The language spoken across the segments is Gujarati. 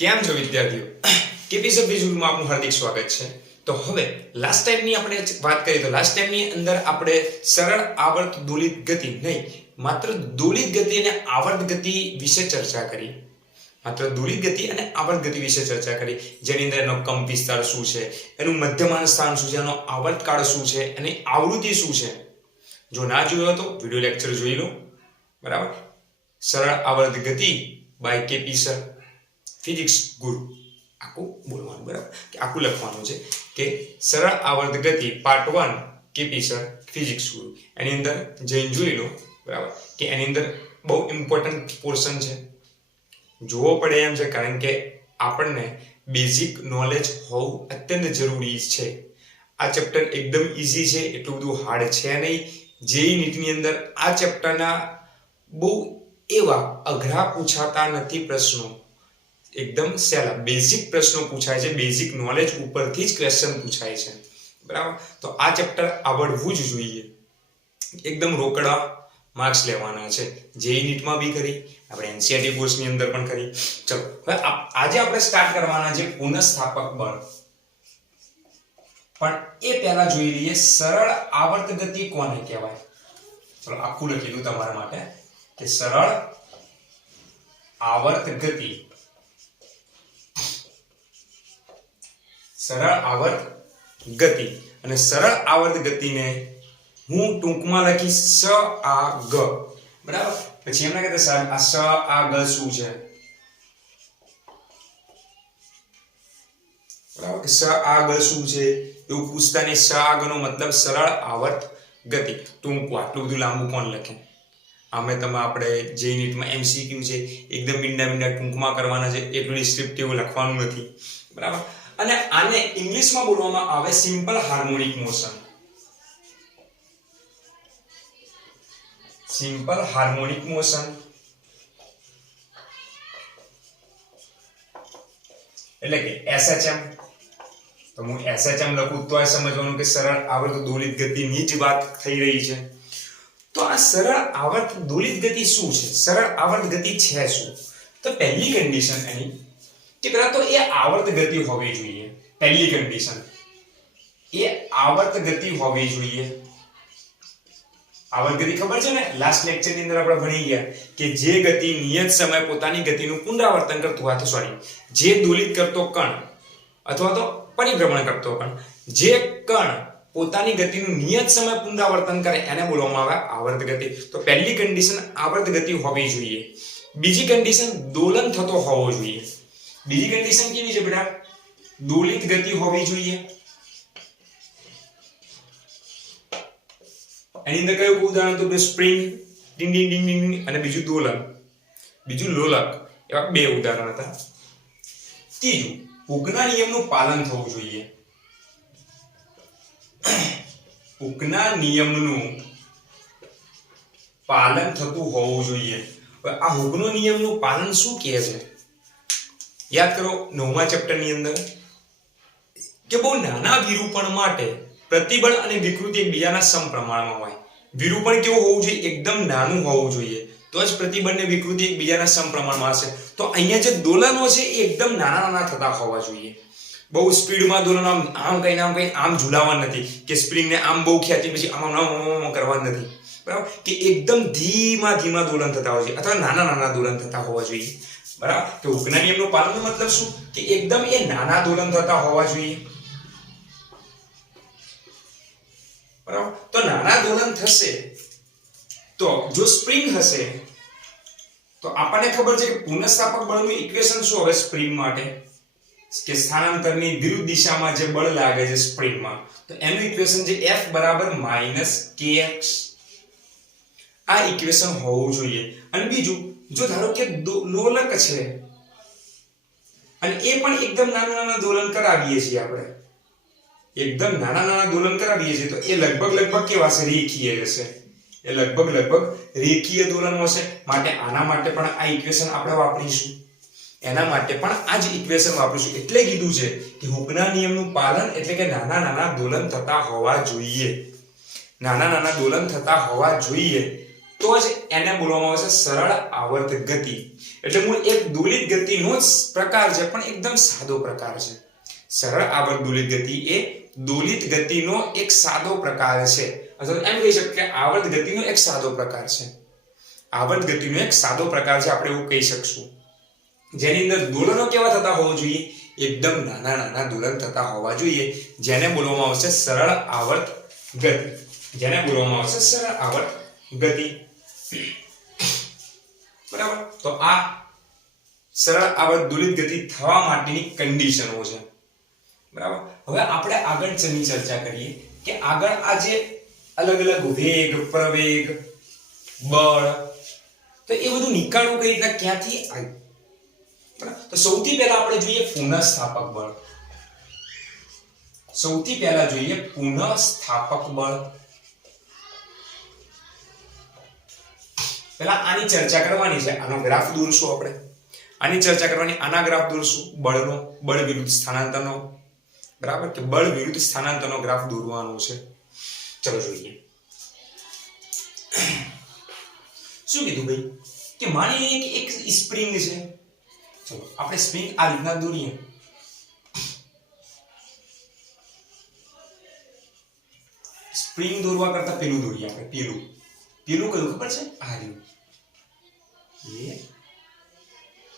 કેમ છો વિદ્યાર્થીઓ? કેપી સર ફિઝિક્સમાં આપનું હાર્દિક સ્વાગત છે. તો હવે લાસ્ટ ટાઈમની આપણે વાત કરીએ તો લાસ્ટ ટાઈમની અંદર આપણે સરળ આવર્ત દોલિત ગતિ નહીં માત્ર દોલિત ગતિ અને આવર્ત ગતિ વિશે ચર્ચા કરી. માત્ર દોલિત ગતિ અને આવર્ત ગતિ વિશે ચર્ચા કરી, જેની અંદર એનો કંપ વિસ્તાર શું છે, એનું મધ્યમાન સ્થાન શું છે, એનો આવર્તકાળ શું છે, એની આવૃત્તિ શું છે. જો ના જોયો તો વિડિયો લેક્ચર જોઈ લો. બરાબર. સરળ આવર્ત ગતિ બાય કેપી સર ફિઝિક્સ ગુરુ. આખું બોલવાનું, બરાબર, કે આખું લખવાનું છે કે સરળ આવર્ત ગતિ part 1 KP sir physics Guru. એની અંદર જઈને જોઈ લો. બરાબર, કે એની અંદર બહુ ઇમ્પોર્ટન્ટ પોર્શન છે, જોવો પડે એમ છે, કારણ કે આપણને બેઝિક નોલેજ હોવું અત્યંત જરૂરી છે. આ ચેપ્ટર એકદમ ઈઝી છે, એટલું બધું હાર્ડ છે નહીં. જેઈ નીટની અંદર આ ચેપ્ટરના બહુ એવા અઘરા પૂછાતા નથી પ્રશ્નો, એકદમ સહેલા બેઝિક પ્રશ્નો પૂછાય છે, બેઝિક નોલેજ ઉપરથી જ ક્વેશ્ચન પૂછાય છે. બરાબર, તો આ ચેપ્ટર આવડવું જ જોઈએ. એકદમ રોકડા માર્ક્સ લેવાના છે, જેઈ નીટમાં બી કરી, આપણે એનસીઆરટી કોર્સની અંદર પણ કરી. ચલો હવે આજે આપણે સ્ટાર્ટ કરવાના છે પુનઃસ્થાપક બળ. પણ એ પહેલા જોઈ લઈએ સરળ આવર્ત ગતિ કોને કહેવાય. ચલો આખું લખેલું તમારા માટે કે સરળ આવર્ત ગતિ. સરળ આવર્ત ગતિ અને સરળ આવર્ત ગતિને હું ટૂંકમાં લખીશ સ આ ગ. બરાબર, પછી એમને કહેતા સર આ સ આ ગ શું છે. બરાબર, કે સ આ ગ શું છે એવું પૂછતા નહીં. સ આ ગ નો મતલબ સરળ આવર્ત ગતિ. ટૂંકું આટલું બધું લાંબુ કોણ લખે. આમે તમે આપણે જે નીટમાં એમસીક્યુ છે, એકદમ મીંડા ટૂંકમાં કરવાના છે, એટલું ડિસ્ક્રિપ્ટિવ લખવાનું નથી. બરાબર, અને આને ઇંગ્લિશમાં બોલવામાં આવે simple harmonic motion. Simple harmonic motion એટલે કે SHM. તો હું SHM લખું તો આ સમજવાનું કે સરળ આવર્ત દોલિત ગતિની જ વાત થઈ રહી છે. તો આ સરળ આવર્ત દોલિત ગતિ શું છે, સરળ આવર્ત ગતિ છે શું? તો પહેલી કન્ડિશન એની કે પહેલા તો એ આવર્ત ગતિ હોવી જોઈએ. પહેલી કન્ડિશન એ આવર્ત ગતિ હોવી જોઈએ. આવર્ત ગતિ ખબર છે ને, લાસ્ટ લેક્ચર ની અંદર આપણે ભણી ગયા કે જે ગતિ નિયત સમય પોતાની ગતિનું પુનરાવર્તન કરતું હોય, તો સોરી, જે દોલિત કરતો કણ અથવા તો પરિભ્રમણ કરતો કણ, જે કણ પોતાની ગતિનું નિયત સમય પુનરાવર્તન કરે એને બોલવામાં આવે આવર્ત ગતિ. તો પહેલી કન્ડિશન આવર્ત ગતિ હોવી જોઈએ. બીજી કન્ડિશન દોલન થતો હોવો જોઈએ. બીજી કન્ડિશન કેવી છે બેટા? દોલિત ગતિ હોવી જોઈએ. એની અંદર કયું ઉદાહરણ હતું કે સ્પ્રિંગ ડિંગ ડિંગ ડિંગ ડિંગ અને બીજું દોલન, બીજું લોલક, એવા બે ઉદાહરણ હતા. ત્રીજું હુકના નિયમનું પાલન થવું જોઈએ. હુકના નિયમનું પાલન થતું હોવું જોઈએ. આ હુકનો નિયમનું પાલન શું કહે છે? યાદ કરો 9મા ચેપ્ટરની અંદર કે બહુ નાના વિરૂપણ માટે પ્રતિબળ અને વિકૃતિ એકબીજાના સમપ્રમાણમાં હોય. વિરૂપણ કેવું હોવું જોઈએ? એકદમ નાનું હોવું જોઈએ, તો જ પ્રતિબળ અને વિકૃતિ એકબીજાના સમપ્રમાણમાં હશે. તો અહીંયા જે દોલનો છે એ એકદમ નાના નાના થતા હોવા જોઈએ. બહુ સ્પીડમાં દોલન આમ કઈ આમ ઝુલાવવા નથી, કે સ્પ્રિંગને આમ બહુ ખેંચી પછી આમ કરવા નથી. બરાબર, કે એકદમ ધીમા ધીમા દોલન થતા હોય છે, અથવા નાના નાના દોલન થતા હોવા જોઈએ. બરાબર, તો હુકના નિયમનું પાલનનો મતલબ શું? કે એકદમ એ નાના દોલન થતા હોવા જોઈએ. બરાબર, તો નાના દોલન થશે તો જો સ્પ્રિંગ હશે તો આપણને ખબર છે કે પુનઃસ્થાપક બળનું ઇક્વેશન શું હવે સ્પ્રિંગ માટે? કે સ્થાનાંતરની વિરુદ્ધ દિશામાં જે બળ લાગે છે સ્પ્રિંગમાં, તો એનું ઇક્વેશન છે F - kx. આ ઇક્વેશન હોવું જોઈએ. અને બીજું, જો ધારો કે લોલક છે અને એ પણ એકદમ નાના નાના દોલન કરાવીએ છીએ આપણે, એકદમ નાના નાના દોલન કરાવીએ છીએ, તો એ લગભગ કેવા હશે? રેખીય હશે. એ લગભગ રેખીય દોલન હશે. માટે આના માટે પણ આ ઇક્વેશન આપણે વાપરીશું. એના માટે પણ આ જ ઇક્વેશન વાપરીશું. એટલે કીધું છે કે હુકના નિયમનું પાલન એટલે કે નાના નાના દોલન થતા હોવા જોઈએ. નાના નાના દોલન થતા હોવા જોઈએ, તો જ એને બોલવામાં આવે છે સરળ આવર્ત ગતિ. એટલે મૂળ એક દોલિત ગતિનો જ પ્રકાર છે, પણ એકદમ સાદો પ્રકાર છે. સરળ આવર્ત દોલિત ગતિ એ દોલિત ગતિનો એક સાદો પ્રકાર છે, અથવા એમ કહી શકીએ કે આવર્ત ગતિનો એક સાદો પ્રકાર છે. આવર્ત ગતિનો એક સાદો પ્રકાર છે, આપણે એવું કહી શકશું, જેની અંદર દોલનો કેવા થતા હોવા જોઈએ, એકદમ નાના નાના દોલન થતા હોવા જોઈએ, જેને બોલવામાં આવશે સરળ આવર્ત ગતિ. જેને બોલવામાં આવશે સરળ આવર્ત ગતિ. બરાબર. તો આ સરળ આવર્ત દોલિત ગતિ થવા માટેની કન્ડિશનો છે. બરાબર. હવે આપણે આગળ ચની ચર્ચા કરીએ કે આગળ આ જે અલગ અલગ વેગ, પ્રવેગ, બળ, તો એ બધું નીકાળવું કઈ રીતના, ક્યાંથી આવ્યું. બરાબર. તો સૌથી પહેલા આપણે જોઈએ પુનઃસ્થાપક બળ. સૌથી પહેલા જોઈએ પુનઃસ્થાપક બળ. પહેલા આની ચર્ચા કરવાની છે, આનો ગ્રાફ દોરશું આપણે. આની ચર્ચા કરવાની, આના ગ્રાફ દોરશું બળનો, બળ વિરુદ્ધ સ્થાનાંતરનો. બરાબર, કે બળ વિરુદ્ધ સ્થાનાંતરનો ગ્રાફ દોરવાનો છે. ચલો જોઈએ. શું કીધું ભાઈ, કે માની લઈએ કે એક સ્પ્રિંગ છે. ચલો આપણે સ્પ્રિંગ આ રીતના દોરીએ. સ્પ્રિંગ દોરવા કરતા પેલું દોરીએ આપણે. પેલું કયું ખબર છે? આ રહ્યું. એ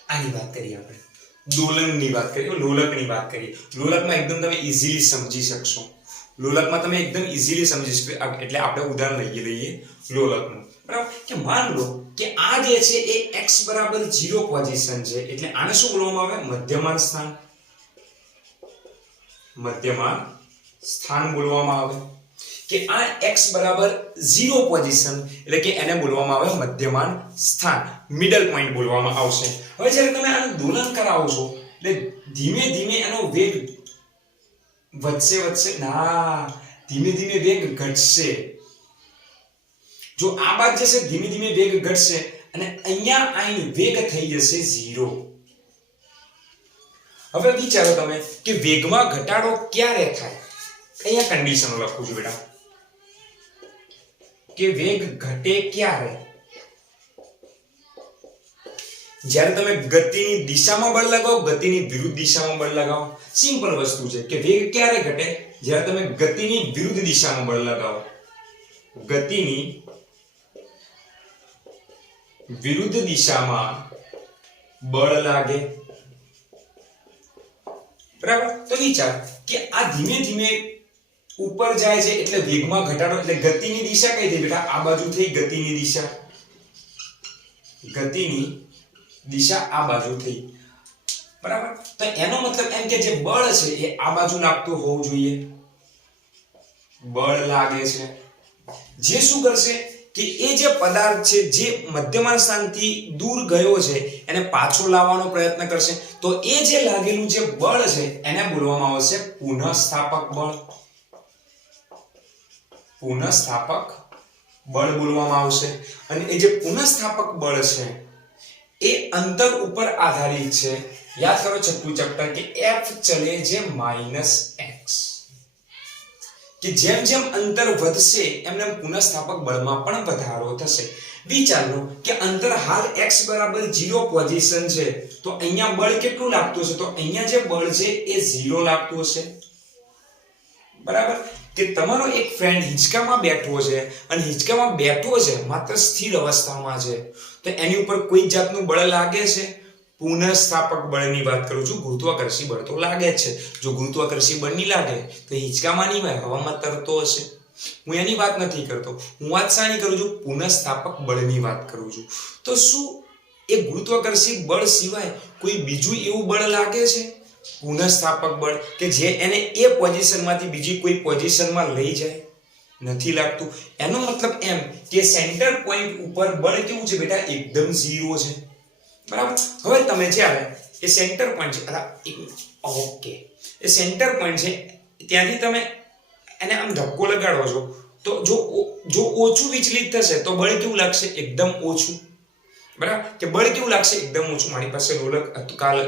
આની વાત કરીએ આપણે. દોલનની વાત કરીએ, લોલકની વાત કરીએ. લોલકમાં એકદમ તમે ઈઝીલી સમજી શકશો. લોલકમાં તમે એકદમ ઈઝીલી સમજી શકશો. એટલે આપણે ઉદાહરણ લઈએ લોલકનું. બરાબર, કે માન લો કે આ જે છે એ x બરાબર 0 પોઝિશન છે, એટલે આને શું બોલવામાં આવે? મધ્યમાન સ્થાન. મધ્યમાન સ્થાન બોલવામાં આવે. કે આ x બરાબર 0 પોઝિશન, એટલે કે એને બોલવામાં આવે મધ્યમાન સ્થાન, મિડલ પોઈન્ટ બોલવામાં આવશે. હવે જ્યારે તમે આનું દોલન કરાવો છો, એટલે ધીમે ધીમે એનો વેગ વધશે ના, ધીમે ધીમે વેગ ઘટશે. જો આ બાદ જશે ધીમે ધીમે વેગ ઘટશે, અને અહીંયા આઈન વેગ થઈ જશે 0. હવે વિચારો તમે કે વેગમાં ઘટાડો ક્યારે થાય? અહીંયા કન્ડિશનો લખું છું બેટા, કે વેગ ઘટે ક્યારે? જ્યારે તમે ગતિની દિશામાં બળ લગાવો, ગતિની વિરુદ્ધ દિશામાં બળ લગાવો. સિમ્પલ વસ્તુ છે કે વેગ ક્યારે ઘટે? જ્યારે તમે ગતિની વિરુદ્ધ દિશામાં બળ લગાવો. ગતિની વિરુદ્ધ દિશામાં બળ લાગે. બરાબર. તો વિચાર કે આ ધીમે ધીમે ઉપર જાય છે, એટલે વેગમાં ઘટાડો, એટલે ગતિની દિશા કઈ થઈ બેટા? આ બાજુ થઈ ગતિની દિશા. ગતિની દિશા આ બાજુ થઈ. બરાબર. તો એનો મતલબ એમ કે જે બળ છે એ આ બાજુ લાગતું હોવું જોઈએ. બળ લાગે છે, જે શું કરશે કે એ જે પદાર્થ છે જે મધ્યમાન સ્થાનથી દૂર ગયો છે એને પાછો લાવવાનો પ્રયત્ન કરશે. તો એ જે લાગેલું જે બળ છે એને બોલવામાં આવશે પુનઃસ્થાપક બળ. પુનઃસ્થાપક બળ બોલવામાં આવશે. અને એ જે પુનઃસ્થાપક બળ છે એ અંતર ઉપર આધારિત છે. યાદ કરો છઠ્ઠું ચેપ્ટર કે F ચલે જે -x, કે જેમ જેમ અંતર વધશે એમ એમ પુનઃસ્થાપક બળમાં પણ વધારો થશે. વિચારો કે અંતર હાલ x બરાબર 0 પોઝિશન છે, તો અહીંયા બળ કેટલું લાગતું હશે? તો અહીંયા જે બળ છે એ 0 લાગતું હશે. બરાબર. કે તમારો એક ફ્રેન્ડ હિંચકામાં બેઠો છે, અને હિંચકામાં બેઠો છે માત્ર સ્થિર અવસ્થામાં છે, તો એની ઉપર કોઈ જાતનું બળ લાગે છે? પુનઃસ્થાપક બળની વાત કરું છું. ગુરુત્વાકર્ષી બળ તો લાગે જ છે. જો ગુરુત્વાકર્ષી બળ નહીં લાગે તો હિંચકામાં નહીં હોય, હવામાં તરતો હશે. હું એની વાત નથી કરતો, હું વાત શાની કરું છું? પુનઃસ્થાપક બળની વાત કરું છું. તો શું એ ગુરુત્વાકર્ષી બળ સિવાય કોઈ બીજું એવું બળ લાગે છે? પુનઃસ્થાપક બળ, કે જે એને એ પોઝિશનમાંથી બીજી કોઈ પોઝિશનમાં લઈ જાય? નથી લાગતું. એનો મતલબ એમ કે સેન્ટર પોઈન્ટ ઉપર બળ કેવું છે બેટા? એકદમ 0 છે. બરાબર. હવે તમે જ્યારે એ સેન્ટર પોઈન્ટ છે, ઓકે, એ સેન્ટર પોઈન્ટ છે ત્યાંથી તમે એને આમ ધક્કો લગાડો છો, તો જો ઓછું વિચલિત થશે તો બળ કેવું લાગશે? એકદમ ઓછું. બરાબર. કે બળ કેવું લાગશે? એકદમ ઓછું. મારી પાસે લોલક હતું, કાલ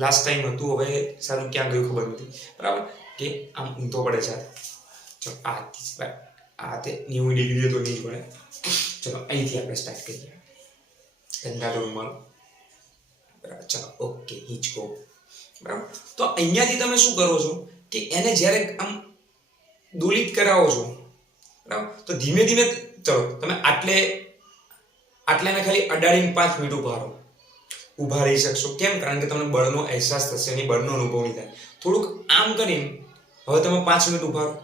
લાસ્ટ ટાઈમ હતું, હવે સારું ક્યાં ગયું ખબર નથી. બરાબર. કે આમ ઊંધો પડે છે. ચલો આ તે 90 ડિગ્રી તો નહીં પડે. ચલો અહીંથી આપણે સ્ટાર્ટ કરીએ. ગંગાનો રૂમાલ બરાબર, ચાલો ઓકે, હિંચકો. બરાબર, તો અહીંયાથી તમે શું કરો છો કે એને જ્યારે આમ દોલિત કરાવો છો, બરાબર, તો ધીમે ધીમે ચલો તમે આટલાને ખાલી અડાડીને 5 મિનિટ ઉભા રહી શકશો. કેમ? કારણ કે તમને બળનો અહેસાસ થશે, એની બળનો અનુભવ નહીં થાય. થોડુંક આમ કરીને હવે તમે 5 મિનિટ ઉભા રહો.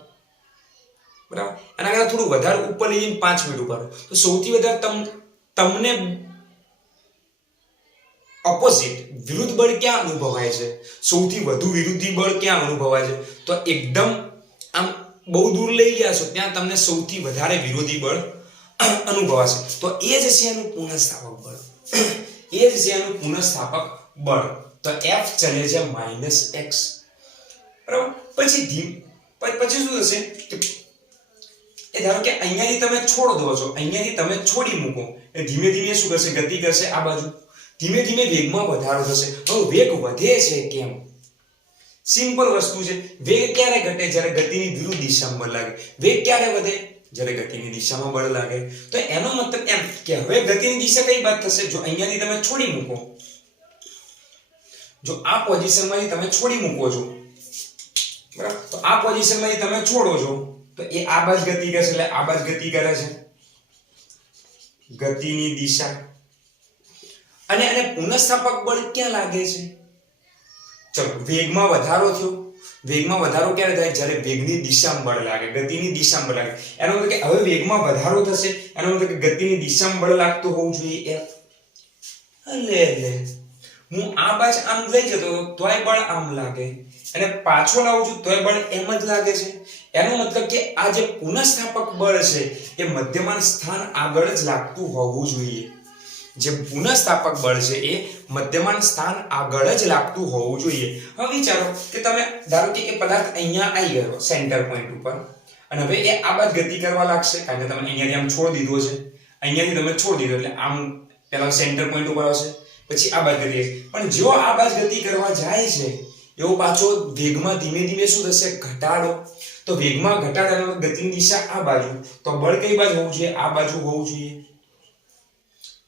બરાબર, અને આગળ થોડું વધારે ઉપર લઈ જઈને 5 મિનિટ ઉભા રહો. તો સૌથી વધારે તમને ઓપોઝિટ વિરુદ્ધ બળ ક્યાં અનુભવાય છે? સૌથી વધુ વિરુદ્ધી બળ ક્યાં અનુભવાય છે? તો એકદમ આમ બહુ દૂર લઈ ગયા છો ત્યાં તમને સૌથી વધારે વિરોધી બળ અનુભવાશે. તો એ જ છે એનું પુનઃસ્થાપક બળ. એ જ છે એનું પુનઃસ્થાપક બળ. તો F ચલે છે -x. બરાબર, પછી શું થશે કે એ ધારો કે અહીંયાથી તમે છોડ દો છો, અહીંયાથી તમે છોડી મૂકો, એ ધીમે ધીમે શું કરશે? ગતિ કરશે આ બાજુ. ધીમે ધીમે વેગમાં વધારો થશે. હવે વેગ વધે છે કેમ? સિમ્પલ વસ્તુ છે. વેગ ક્યારે ઘટે? જ્યારે ગતિની વિરુદ્ધ દિશામાં બળ લાગે. વેગ ક્યારે વધે? જ્યારે ગતિની દિશામાં બળ લાગે. તો એનો મતલબ એમ કે હવે ગતિની દિશા કઈ બાજુ થશે? જો અહીંયાથી તમે છોડી મૂકો, જો આ પોઝિશનમાંથી તમે છોડી મૂકો છો, બરાબર, તો આ પોઝિશનમાંથી તમે છોડો છો તો એ આ બાજુ ગતિ કરશે, એટલે આ બાજુ ગતિ કરે છે, ગતિની દિશા. અને પુનઃસ્થાપક બળ ક્યાં લાગે છે? ચલો, વેગમાં વધારો થયો. વેગમાં વધારો ક્યારે થાય? જ્યારે વેગની દિશામાં બળ લાગે, ગતિની દિશામાં બળ લાગે. એનો મતલબ કે હવે વેગમાં વધારો થશે, એનો મતલબ કે ગતિની દિશામાં બળ લાગતું હોવું જોઈએ. લે હું આ બાજુ આમ લઈ જતો તોય બળ આમ લાગે, અને પાછો લાવું છું તોય બળ એમ જ લાગે છે. એનો મતલબ કે આ જે પુનઃસ્થાપક બળ છે એ મધ્યમાન સ્થાન આગળ જ લાગતું હોવું જોઈએ. જે પુનઃસ્થાપક બળ છે એ મધ્યમાન સ્થાન આગળ જ લાગતું હોવું જોઈએ. હવે વિચારો કે તમે ધારો કે એ પદાર્થ અહીંયા આવી ગયો સેન્ટર પોઈન્ટ ઉપર, અને હવે એ આ બાજુ ગતિ કરવા લાગશે, કારણ કે તમે અહીંયાથી આમ છોડ દીધો છે, અહીંયાથી તમે છોડ દીધો એટલે આમ પેલા સેન્ટર પોઈન્ટ ઉપર આવશે, પછી આ બાજુ ગતિ. પણ જો આ બાજુ ગતિ કરવા જાય છે એવો પાછો વેગમાં ધીમે ધીમે શું થશે? ઘટાડો. તો વેગમાં ઘટાડાનો ગતિની દિશા આ બાજુ, તો બળ કઈ બાજુ હોવું જોઈએ? આ બાજુ હોવું જોઈએ.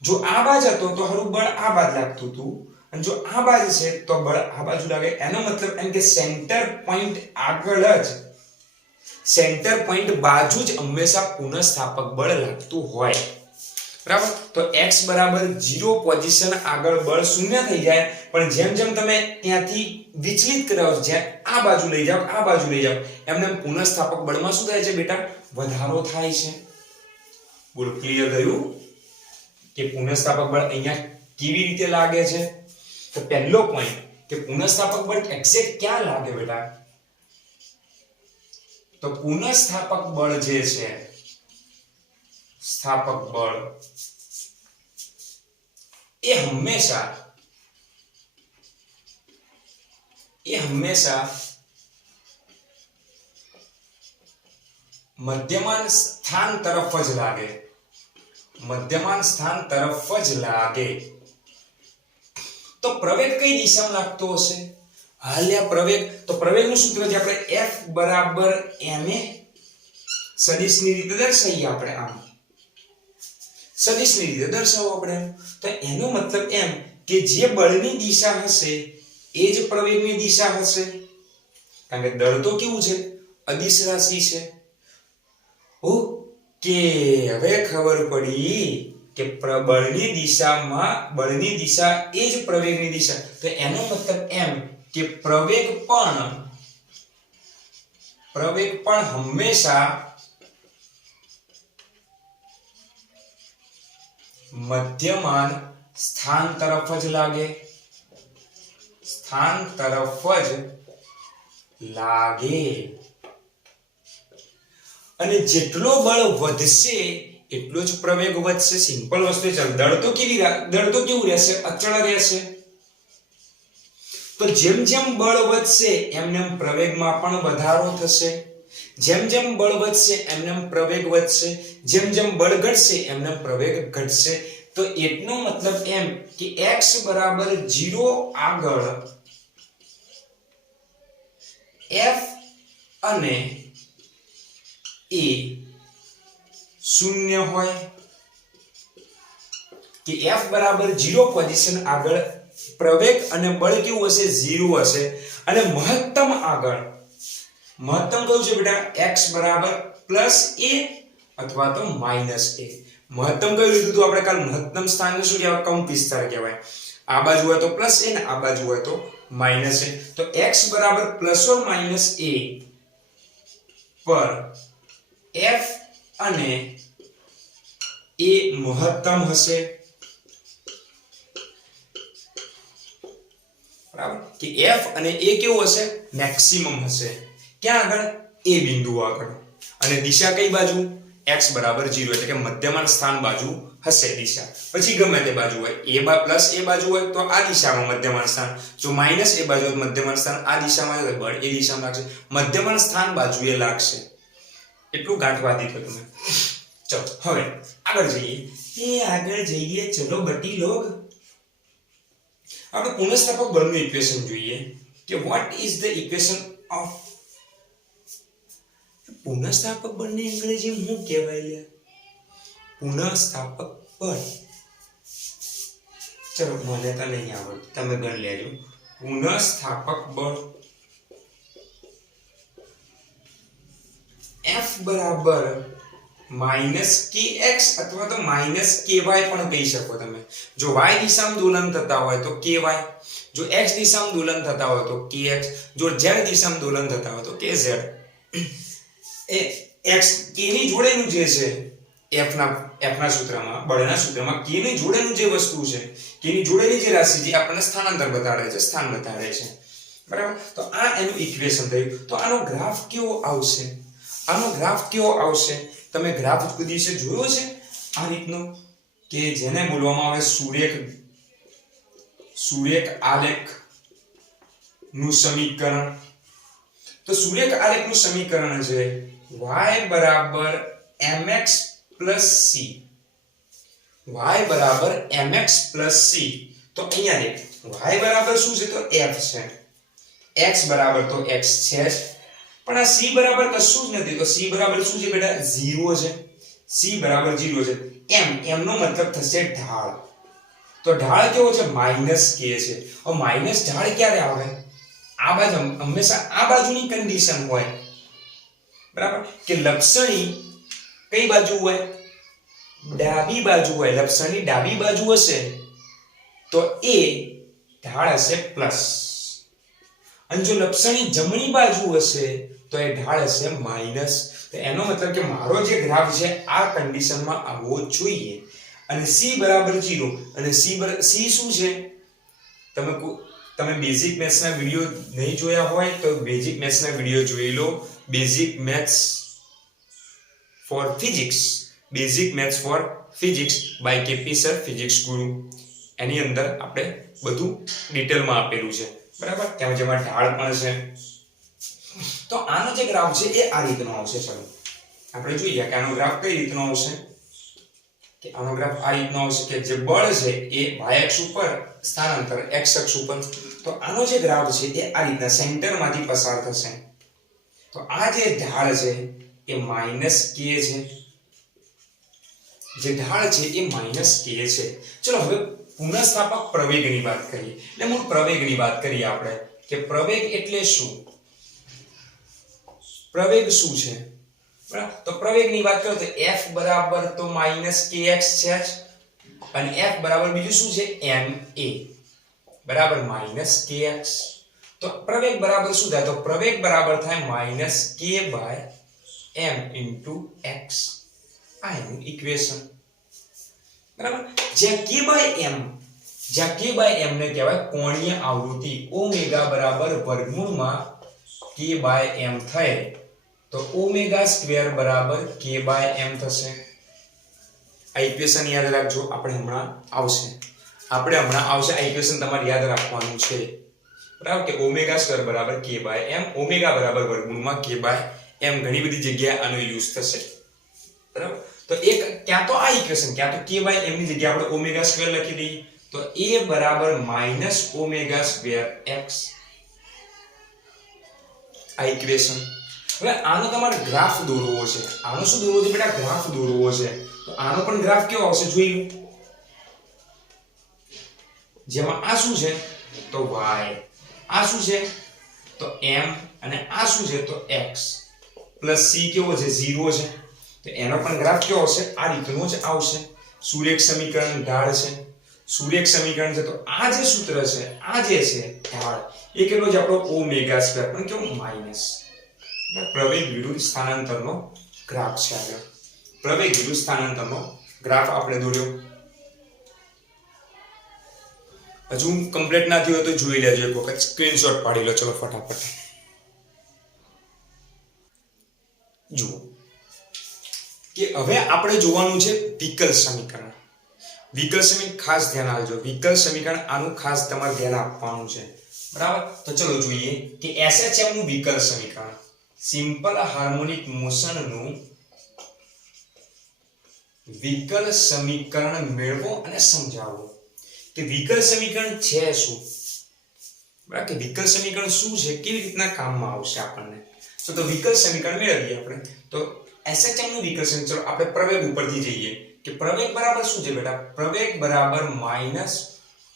જો આ બાજુ હતો તો હરું બળ આ બાજુ લાગતું હતું, અને જો આ બાજુ છે તો બળ આ બાજુ લાગે. એનો મતલબ એમ કે સેન્ટર પોઈન્ટ આગળ જ, સેન્ટર પોઈન્ટ બાજુ જ હંમેશા પુનઃસ્થાપક બળ લાગતું હોય. બરાબર, તો x બરાબર 0 પોઝિશન આગળ બળ 0 થઈ જાય. પણ જેમ જેમ તમે ત્યાંથી વિચલિત કરાવો, જેમ આ બાજુ લઈ જાવ, આ બાજુ લઈ જાવ, એમને પુનઃસ્થાપક બળમાં શું થાય છે બેટા? વધારો થાય છે. બોલો, ક્લિયર થયું કે પુનઃસ્થાપક બળ અહીંયા કેવી રીતે લાગે છે? તો પહેલો પોઈન્ટ કે પુનઃસ્થાપક બળ એક્ઝેક્ટ ક્યાં લાગે બેટા? તો પુનઃસ્થાપક બળ જે છે, સ્થાપક બળ, એ હંમેશા મધ્યમાન સ્થાન તરફ જ લાગે. મધ્યમાન સ્થાન તરફ જ લાગે. તો પ્રવેગ કઈ દિશામાં લાગતો હશે? હાલ્યા પ્રવેગ. તો પ્રવેગનું સૂત્ર છે આપણે F બરાબર ma સદિશની રીતે દર્શાવીએ. આપણે આમ સદિશની રીતે દર્શાવો આપણે. તો એનો મતલબ એમ કે જે બળની દિશા હશે એ જ પ્રવેગની દિશા હશે. કારણ કે દળ તો કેવું છે? અદિશ રાશિ છે. ઓકે, હવે ખબર પડી કે બળની દિશા એ જ પ્રવેગની દિશા. તો એનો મતલબ એમ કે પ્રવેગ પણ હંમેશા મધ્યમાન સ્થાન તરફ જ લાગે. સ્થાન તરફ જ લાગે. અને જેટલો બળ વધશે એટલો જ પ્રવેગ વધશે. સિમ્પલ વસ્તુ છે. દળ તો કેવું રહેશે? અચળ રહેશે. તો જેમ જેમ બળ વધશે એમ એમ પ્રવેગમાં પણ વધારો થશે. જેમ જેમ બળ વધશે એમ એમ પ્રવેગ વધશે. જેમ જેમ બળ ઘટશે એમ એમ પ્રવેગ ઘટશે. તો એટલો મતલબ એમ કે x બરાબર 0 આગળ F અને a શૂન્ય હોય, કે F બરાબર 0 પોઝિશન આગળ પ્રવેગ અને બળ કેવું હશે 0 હશે અને મહત્તમ આગળ મહત્તમ કયું છે બેટા x બરાબર +a અથવા તો -a મહત્તમ કયું લીધું તો આપણે કાલ મહત્તમ સ્થાનને શું કહેવાય કંપ વિસ્તાર કહેવાય આ બાજુ હોય તો +a ને આ બાજુ હોય તો -a તો x બરાબર +or -a પર f અને a મહત્તમ હશે બરાબર કે f અને a કેવું હશે મેક્સિમમ હશે ક્યાં આગળ a બિંદુ આગળ અને દિશા કઈ બાજુ x બરાબર 0 એટલે કે મધ્યમાન સ્થાન બાજુ હશે દિશા પછી ગમે તે બાજુ હોય a બાજુ હોય તો આ દિશામાં મધ્યમાન સ્થાન જો -a બાજુ હોય મધ્યમાન સ્થાન આ દિશામાં હોય બળ એ દિશામાં લાગશે મધ્યમાન સ્થાન બાજુએ લાગશે એટલું ગાંઠવા દીધું તમે ચલો હવે આગળ જઈએ ચલો બટી લોગ આપણે પુનઃસ્થાપક બળનું ઇક્વેશન જોઈએ કે what is the equation of પુનઃસ્થાપક બળને અંગ્રેજીમાં શું કહેવાય લે પુનઃસ્થાપક બળ ચલો મને તો નહીં આવડતું તમે ગણ લેજો પુનઃસ્થાપક બળ F બરાબર -kx અથવા તો -ky પણ કહી શકો તમે જો y દિશામાં દોલન થતા હોય તો ky જો x દિશામાં દોલન થતા હોય તો kx જો z દિશામાં દોલન થતા હોય તો kz એ x k ની જોડેનું જે છે f ના સૂત્રમાં બળના સૂત્રમાં k ની જોડેનું જે વસ્તુ છે k ની જોડેની જે રાશિ જે આપણને સ્થાનાંતર બતાડે છે સ્થાન બતાડે છે બરાબર તો આ એનું ઇક્વેશન થયું તો આનો ગ્રાફ કેવો આવશે તમે ગ્રાફ કદી જોયો છે આ રીતનો કે જેને બોલવામાં આવે સુરેખ આલેખ નું સમીકરણ તો સુરેખ આલેખ નું સમીકરણ છે y બરાબર mx c y બરાબર mx c તો અહીંયા દેખ y બરાબર શું છે તો f છે x બરાબર તો x છે પણ આ c બરાબર કશું જ નથી તો c બરાબર શું છે બેટા 0 છે c બરાબર 0 છે m નો મતલબ થશે ઢાળ તો ઢાળ કેવો છે -k છે હવે માઈનસ ઢાળ ક્યારે આવે આ બાજુ હંમેશા આ બાજુની કન્ડિશન હોય બરાબર કે લક્ષણી કઈ બાજુ હોય ડાબી બાજુ હોય લક્ષણની ડાબી બાજુ હશે તો એ ઢાળ હશે પ્લસ અને જો લક્ષણી જમણી બાજુ હશે તો એ ઢાળ હશે માઈનસ તો એનો મતલબ કે મારો જે ગ્રાફ છે આ કન્ડિશનમાં આવવો જોઈએ અને c બરાબર 0 અને c શું છે તમે બેઝિક મેથ્સ ના વિડિયો નહીં જોયા હોય તો બેઝિક મેથ્સ ના વિડિયો જોઈ લો basic maths for physics by KP sir physics Guru એની અંદર આપણે બધું ડિટેલમાં આપેલું છે બરાબર ત્યાં જેમાં ઢાળ પણ છે તો આનો જે ગ્રાફ છે એ આ રીતનો આવશે ચલો આપણે જોઈએ કે આનો ગ્રાફ કઈ રીતનો આવશે કે આનો ગ્રાફ આ રીતનો આવશે કે જે બળ છે એ y અક્ષ ઉપર સ્થાનાંતર x અક્ષ ઉપર તો આનો જે ગ્રાફ છે એ આ રીતના સેન્ટરમાંથી પસાર થશે તો આ જે ઢાળ છે એ -k છે જે ઢાળ છે એ -k છે ચલો હવે પુનઃસ્થાપક પ્રવેગની વાત કરીએ એટલે મૂળ પ્રવેગની વાત કરીએ આપણે કે પ્રવેગ એટલે શું પ્રવેગ શું છે બરાબર તો પ્રવેગની વાત કરો તો f બરાબર તો -kx છે અને f બરાબર બીજું શું છે ma બરાબર -kx તો પ્રવેગ બરાબર શું થાય તો પ્રવેગ બરાબર થાય -k/m * x આ એનું ઇક્વેશન બરાબર જ્યાં k/m ને કહેવાય કોણીય આવૃત્તિ ઓમેગા બરાબર વર્ગમૂળમાં k/m થાય તો ઓમેગા સ્ક્વેર બરાબર k/m થશે આ ઇક્વેશન યાદ રાખજો આપણે હમણાં આવશે આ ઇક્વેશન તમારે યાદ રાખવાનું છે બરાબર કે ઓમેગા સ્ક્વેર બરાબર k/m ઓમેગા બરાબર વર્ગમૂળમાં k/m ઘણી બધી જગ્યાએ આનો યુઝ થશે બરાબર તો એક ક્યાં તો આ ઇક્વેશન ક્યાં તો k/m ની જગ્યાએ આપણે ઓમેગા સ્ક્વેર લખી દઈએ તો a બરાબર -ઓમેગા સ્ક્વેર x આ ઇક્વેશન હવે આનો તમારે ગ્રાફ દોરવો છે આનો શું દોરવો છે બેટા ગ્રાફ દોરવો છે તો આનો પણ ગ્રાફ કેવો આવશે જોઈ લો જેમાં આ શું છે તો y, આ શું છે તો m, અને આ શું છે તો x, પ્લસ c કેવો છે 0 છે, તો એનો પણ ગ્રાફ કેવો હશે આ રીતનો જ આવશે. સુરેખ સમીકરણ ઢાળ છે, સુરેખ સમીકરણ છે, તો આ જે સૂત્ર છે આ જે છે ઢાળ એ કેટલો છે આપણો ઓમેગા સ્ક્વેર, પણ કેવો માઈનસ પ્રવેગ વિરુદ્ધ સ્થાનાંતરનો ગ્રાફ છે. આગળ પ્રવેગ વિરુદ્ધ સ્થાનાંતરનો ગ્રાફ આપણે દોર્યો. હજુ કમ્પ્લીટ ના થયું હોય તો જોઈ લેજો એક વખત, સ્ક્રીનશોટ પાડી લો. ચલો ફટાફટ જુઓ કે હવે આપણે જોવાનું છે વિકલ સમીકરણ. વિકલ સમીકરણ ખાસ ધ્યાન આપજો. વિકલ સમીકરણ આનું ખાસ તમારે ધ્યાન આપવાનું છે, બરાબર. તો ચલો જોઈએ કે SHM નું વિકલ સમીકરણ, સિમ્પલ હાર્મોનિક મોશન નું વિકલ સમીકરણ મેળવો અને સમજાવો કે વિકલ સમીકરણ છે શું, બરાબર. કે વિકલ સમીકરણ શું છે, કેવી રીતના કામમાં આવશે આપણને. તો વિકલ સમીકરણ મેળવીએ આપણે. તો SHM નું વિકલ સમીકરણ, ચલો આપણે પ્રવેગ ઉપરથી જઈએ કે પ્રવેગ બરાબર શું છે બેટા, પ્રવેગ બરાબર માઈનસ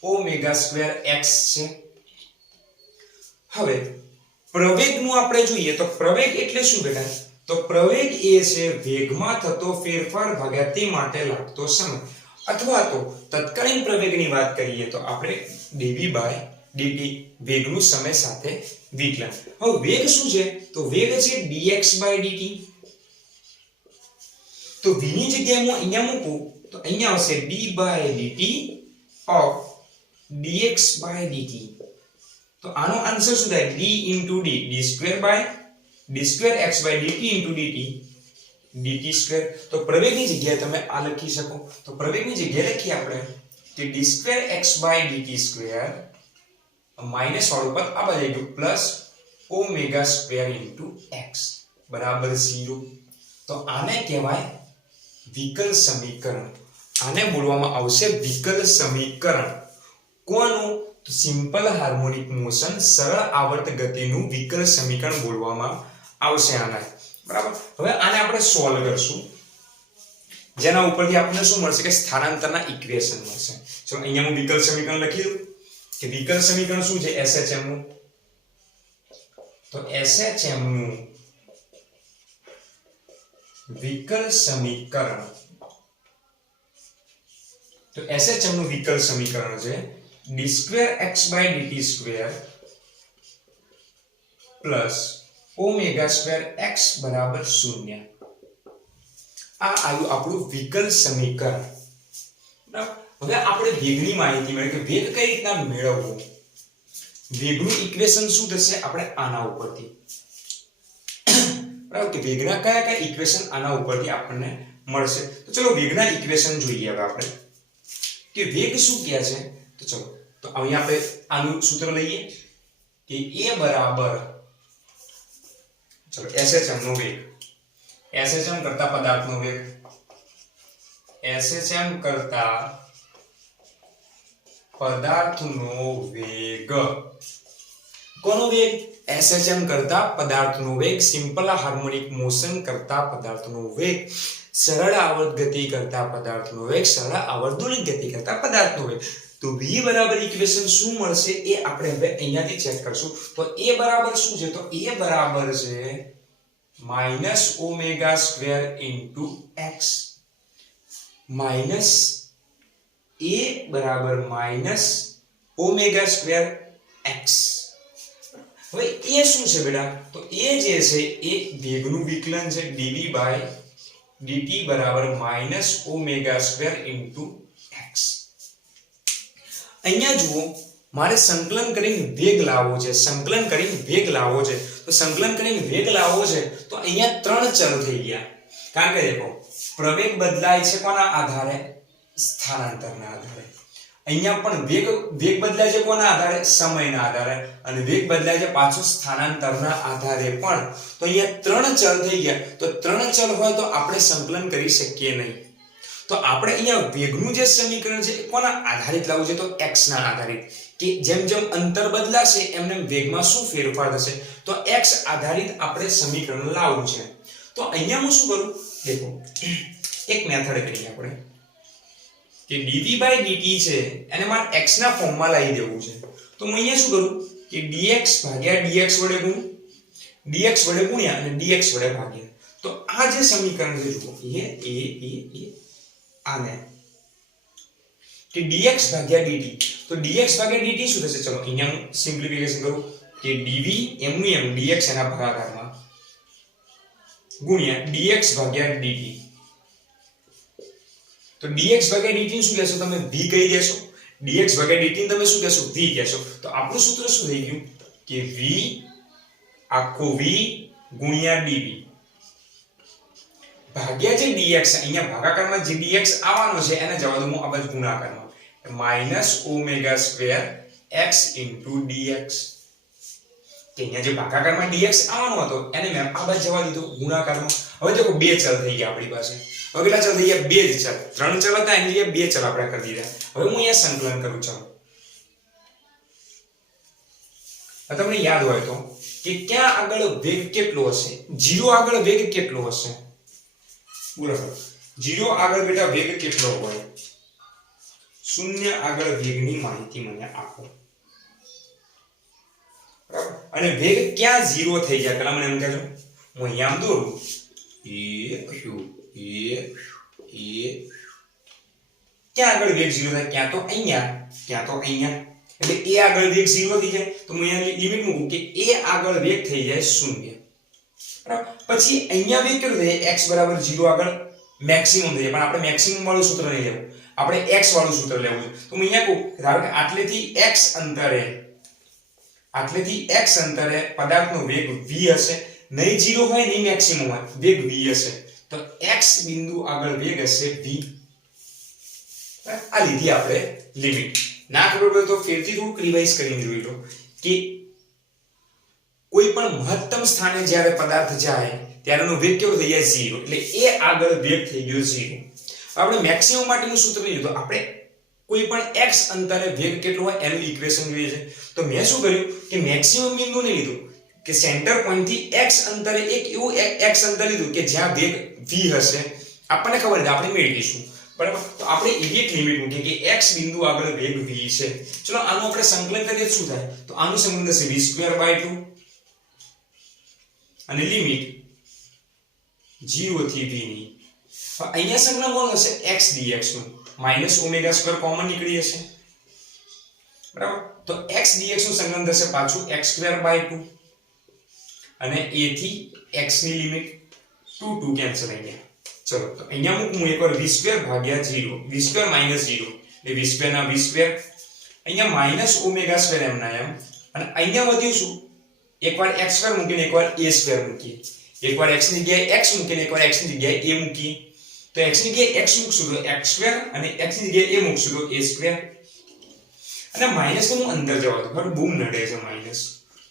ઓમેગા સ્ક્વેર x છે. હવે પ્રવેગનું આપણે જોઈએ તો પ્રવેગ એટલે શું બેટા, તો પ્રવેગ એ છે વેગમાં થતો ફેરફાર ભાગ્યા તે માટે લાગતો સમય, અથવા તો તત્કાલીન પ્રવેગની વાત કરીએ તો આપણે dv/dt વેગનું સમય સાથે વિકલન. હવે વેગ શું છે તો વેગ છે dx/dt. તો v ની જગ્યાએ હું અહીંયા મૂકું તો અહીંયા આવશે d/dt of dx/dt. તો આનો આન્સર શું થાય, d into d, d2x/dt into dt, dt2. તો પ્રવેગની જગ્યાએ તમે આ લખી શકો. તો પ્રવેગની જગ્યાએ લખીએ આપણે કે d2x/dt2 માઈનસ વાળું પદ આ બાજુ ગયું plus omega square into x બરાબર 0. તો આને કહેવાય વિકલ સમીકરણ. આને બોલવામાં આવશે વિકલ સમીકરણ. કોનું, તો સિમ્પલ હાર્મોનિક મોશન સરળ આવર્ત ગતિનું વિકલ સમીકરણ બોલવામાં આવશે આને, બરાબર. હવે આને આપણે સોલ્વ કરશું, જેના ઉપરથી આપણને શું મળશે કે સ્થાનાંતરના ઇક્વેશન મળશે. ચલો અહીંયા હું વિકલ સમીકરણ લખી દઉં કે વિકલ સમીકરણ શું છે SHM નું. તો SHM નું વિકલ સમીકરણ, તો SHM નું વિકલ સમીકરણ છે d2x/dt2 plus omega square x બરાબર 0. આ આવ્યું આપણું વિકલ સમીકરણ, બરાબર. હવે આપણે વેગની માહિતી મેળવી કે વેગ કઈ રીતના મેળવવો. વેગનું ઇક્વેશન શું થશે આપણે આના ઉપરથી, બરાબર. કે વેગના કયા કયા ઇક્વેશન આના ઉપરથી આપણને મળશે. તો ચલો વેગના ઇક્વેશન જોઈએ હવે આપણે કે વેગ શું કહે છે. તો ચલો તો અહીંયા આપણે આનું સૂત્ર લઈએ કે a બરાબર, ચલો SHM નો વેગ, SHM કરતા પદાર્થનો વેગ, SHM કરતા પદાર્થનો વેગ. કોનો વેગ, SHM કરતા પદાર્થનો વેગ, સિમ્પલ હાર્મોનિક મોશન કરતા પદાર્થનો વેગ, સરળ આવર્ત ગતિ કરતા પદાર્થનો વેગ, સરળ આવર્ત દોલિત ગતિ કરતા પદાર્થનો વેગ. તો v બરાબર ઇક્વેશન શું મળશે એ આપણે હવે અહીંયાથી ચેક કરશું. તો a બરાબર શું છે, તો a બરાબર છે minus omega square into x, minus a બરાબર માઈનસ ઓમેગા સ્ક્વેર x. હવે એ શું છે બેટા, તો એ જે છે એ વેગનું વિકલન છે dv/dt બરાબર minus omega square into x. અહીંયા જુઓ મારે સંકલન કરીને વેગ લાવવો છે, સંકલન કરીને વેગ લાવવો છે. તો સંકલન કરીને વેગ લાવવો છે તો અહીંયા ત્રણ ચલ થઈ ગયા, કારણ કે દેખો પ્રવેગ બદલાય છે કોના આધારે, સ્થાનાંતરના આધારે. અહીંયા પણ વેગ બદલાય છે કોના આધારે, સમયના આધારે, અને વેગ બદલાય છે પાછું સ્થાનાંતરના આધારે પણ. તો અહીંયા ત્રણ ચલ થઈ ગયા. તો ત્રણ ચલ હોય તો આપણે સંકલન કરી શકીએ નહીં. તો આપણે અહીંયા વેગનું જે સમીકરણ છે એ કોના આધારિત લાવવું છે, તો x ના આધારિત. કે જેમ જેમ અંતર બદલાશે એમ એમ વેગમાં શું ફેરફાર થશે, તો x આધારિત આપણે સમીકરણ લાવવું છે. તો અહીંયા હું શું કરું, દેખો એક મેથડ કરીએ આપણે કે dv/dt છે એને મારે x ના ફોર્મમાં લાવી દેવું છે, તો હું અહીંયા શું કરું કે dx ભાગ્યા dx વડે ગુણું, dx વડે ગુણ્યા અને dx વડે ભાગ્યા. તો આ જે સમીકરણ છે જુઓ એ આને કે dx ભાગ્યા dt, તો dx ભાગ્યા dt શું થશે? ચલો અહીંયા હું સિમ્પ્લિફિકેશન કરું કે dv એમનું એમ dx એના ભાગાકારમાં ગુણ્યા dx ભાગ્યા dt. તો dx ભાગ્યા dt શું કહેશો તમે? v કહી દેશો. dx ભાગ્યા dt તમે શું કહેશો? v કહેશો. તો આપણું સૂત્ર શું થઈ ગયું કે v આખો v ગુણ્યા dv ભાગ્યા જે dx, અહીંયા ભાગાકારમાં જે dx આવવાનો છે એને જવા દો હું આ બાજુ ગુણાકારમાં minus omega square x into dx. કે અહીંયા જે ભાગાકારમાં dx આવવાનો હતો એને મેં આ બાજુ જવા દીધો ગુણાકારમાં. હવે દેખો બે ચલ થઈ ગયા આપણી પાસે. હવે કેટલા ચલ થઈ ગયા? બે જ ચલ. ત્રણ ચલ હતા એની જગ્યાએ બે ચલ આપણે કરી દીધા. હવે હું અહીંયા સંકલન કરું છું. તમને યાદ હોય તો કે ક્યાં આગળ વેગ કેટલો હશે? 0 આગળ વેગ કેટલો હશે? બોલો 0 આગળ બેટા વેગ કેટલો હોય? 0 આગળ વેગની માહિતી મને આપો. બરાબર? અને વેગ ક્યાં 0 થઈ જાય પેલા મને એમ કહેજો. હું અહીંયા આમ દોરું ક્યાં આગળ વેગ 0 થાય? ક્યાં તો અહીંયા, ક્યાં તો અહીંયા. એટલે a આગળ વેગ 0 થઈ જાય તો હું અહીંયા લિમિટ મૂકું કે a આગળ વેગ થઈ જાય 0. બરાબર? પછી અહીંયા વેગ કેટલો થાય? x બરાબર 0 આગળ મેક્સિમમ થઈ જાય. પણ આપણે મેક્સિમમ વાળું સૂત્ર નહીં લેવું, આપણે x વાળું સૂત્ર લેવું છે. તો હું અહીંયા કહું ધારો કે આટલેથી x અંતરે પદાર્થનો વેગ v હશે. નહીં 0 હોય નહીં મેક્સિમમ હોય, વેગ v હશે. તો x બિંદુ આગળ વેગ હશે v. આ લીધી આપણે લિમિટ. ના ખબર પડે તો ફેરથી થોડું રિવાઇઝ કરીને જોઈ લો કે કોઈ પણ મહત્તમ સ્થાને જ્યારે પદાર્થ જાય ત્યારે એનો વેગ કેવો થઈ જાય? 0. એટલે એ આગળ વેગ થઈ ગયો 0. આપણે મેક્સિમમ માટેનું સૂત્ર નહીં લીધું, આપણે કોઈ પણ x અંતરે વેગ કેટલો હોય એનું ઇક્વેશન જોઈએ છે. તો મેં શું કર્યું કે મેક્સિમમ બિંદુ નહીં લીધું, કે સેન્ટર પોઈન્ટ થી x અંતરે એક એવું x અંતર લીધું કે જ્યાં વેગ v હશે. આપણને ખબર છે આપણે મેળવીશું. બરાબર? તો આપણે એવી એક લિમિટ મૂકીએ કે x બિંદુ આગળ વેગ v છે. ચલો આનું આપણે સંકલન કરીએ શું થાય? તો આનું સંકલન થશે v²/2 અને લિમિટ 0 થી v ની. અહીંયા સંકલન કોણ હશે? x dx નું માઈનસ ઓમેગા સ્ક્વેર કોમન નીકળી જશે. બરાબર? તો x dx નું સંકલન થશે પાછું x²/2 અને a થી x ની લિમિટ 2 કેન્સલ થઈ ગયા. ચલો તો અહીંયા હું એકવાર v² ભાગ્યા 0, v² માઈનસ 0 એટલે v² ના v², અહીંયા માઈનસ ઓમેગા સ્ક્વેર એમ ના એમ, અને અહીંયા વધ્યું શું? એકવાર x² મૂકીને એકવાર a² મૂકીએ, એકવાર x ની જગ્યાએ x મૂકીને એકવાર x ની જગ્યાએ a મૂકીએ. તો x ની જગ્યાએ x મૂકશું તો x² અને x ની જગ્યાએ a મૂકશું તો a². અને માઈનસ તો હું અંદર જવા દઉં, બરાબર? બહુ નડે છે માઈનસ.